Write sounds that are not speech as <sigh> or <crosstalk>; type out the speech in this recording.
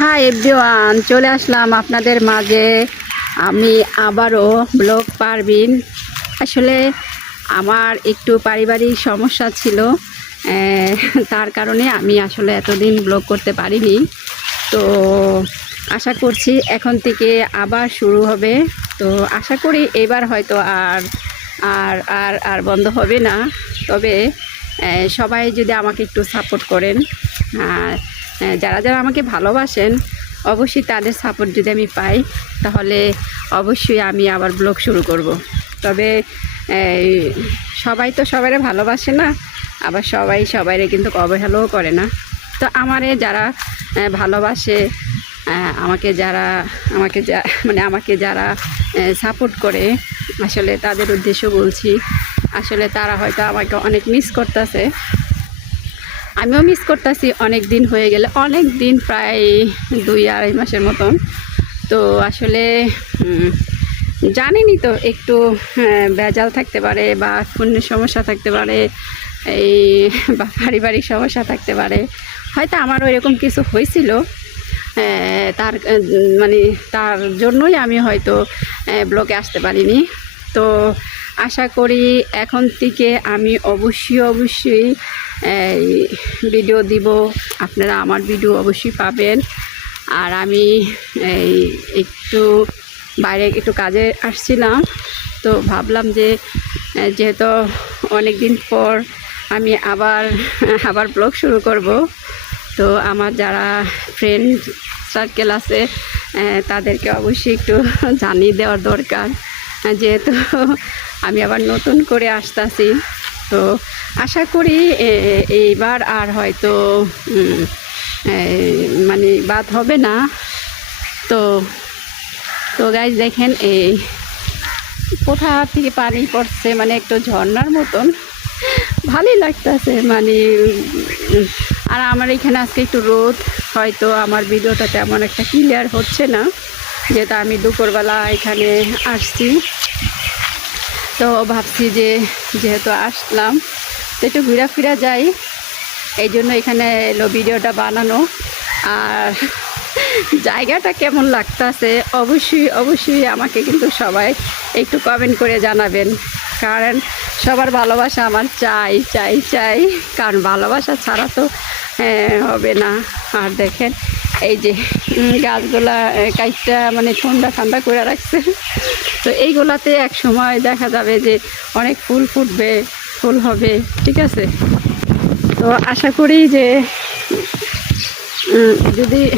Hi everyone চলে আসলাম আপনাদের মাঝে। আমি আবারও ব্লগ পারবিন আসলে আমার একটু পারিবারিক সমস্যা ছিল তার কারণে আমি আসলে এতদিন ব্লগ করতে পারিনি। তো আশা করছি এখন থেকে আবার শুরু হবে। তো আশা করি এবার হয়তো আর আর আর আর বন্ধ হবে না। তবে সবাই যদি আমাকে একটু সাপোর্ট করেন, আর যারা যারা আমাকে ভালোবাসেন, অবশ্যই তাদের সাপোর্ট যদি আমি পাই, তাহলে অবশ্যই আমি আবার ব্লগ শুরু করব। তবে সবাই তো সবাই ভালোবাসে না, আবার সবাই সবাইরে কিন্তু অবহেলাও করে না। তো আমারে যারা ভালোবাসে আমাকে যারা, আমাকে যা মানে আমাকে যারা সাপোর্ট করে, আসলে তাদের উদ্দেশ্য বলছি, আসলে তারা হয়তো আমাকে অনেক মিস করতেছে আমিও মিস করতেছি অনেক দিন হয়ে গেলে অনেক দিন প্রায় দুই আড়াই মাসের মতন। তো আসলে উম, জানেনই তো একটু হ্যাঁ, ভেজাল থাকতে পারে বা পুণ্যের সমস্যা থাকতে পারে এই বা পারিবারিক সমস্যা থাকতে পারে। হয়তো আমারও এরকম কিছু হয়েছিল তার মানে তার জন্যই আমি হয়তো ব্লগে আসতে পারিনি। তো আশা করি এখন থেকে আমি অবশ্যই অবশ্যই ভিডিও দিব। আপনারা আমার ভিডিও অবশ্যই পাবেন। আর আমি এই একটু বাইরে একটু কাজে আসছিলাম, তো ভাবলাম যে যেহেতু অনেক দিন পর আমি আবার আবার ব্লগ শুরু করব, তো আমার যারা ফ্রেন্ড সার্কেল আছে তাদেরকে অবশ্যই একটু <laughs> জানিয়ে দেওয়ার দরকার। যেহেতু আমি আবার নতুন করে আসতেছি। তো আশা করি এইবার আর হয়তো মানে বাদ হবে না। তো তো গাইজ দেখেন এই কোথা থেকে পানি পড়ছে মানে একটু ঝর্নার মতন। ভালোই লাগতেছে মানে আর আমার এখানে আজকে একটু রোদ, হয়তো আমার ভিডিওটা তেমন একটা ক্লিয়ার হচ্ছে না। যেটা আমি দুপুরবেলা এখানে আসছি। তো ভাবছি যে যেহেতু আসলাম, তো একটু ঘুরা ফিরা যাই। এই জন্য এখানে এলো ভিডিওটা বানানো। আর জায়গাটা কেমন লাগতাছে অবশ্যই অবশ্যই আমাকে কিন্তু সবাই একটু কমেন্ট করে জানাবেন। কারণ সবার ভালোবাসা আমার চাই চাই চাই। কারণ ভালোবাসা ছাড়া তো হবে না। আর দেখেন এই যে গাছগুলা কাইটটা মানে ঠান্ডা ঠান্ডা করে রাখছে। তো এইগুলাতে এক সময় দেখা যাবে যে অনেক ফুল ফুটবে, ফুল হবে, ঠিক আছে? তো আশা করি যে যদি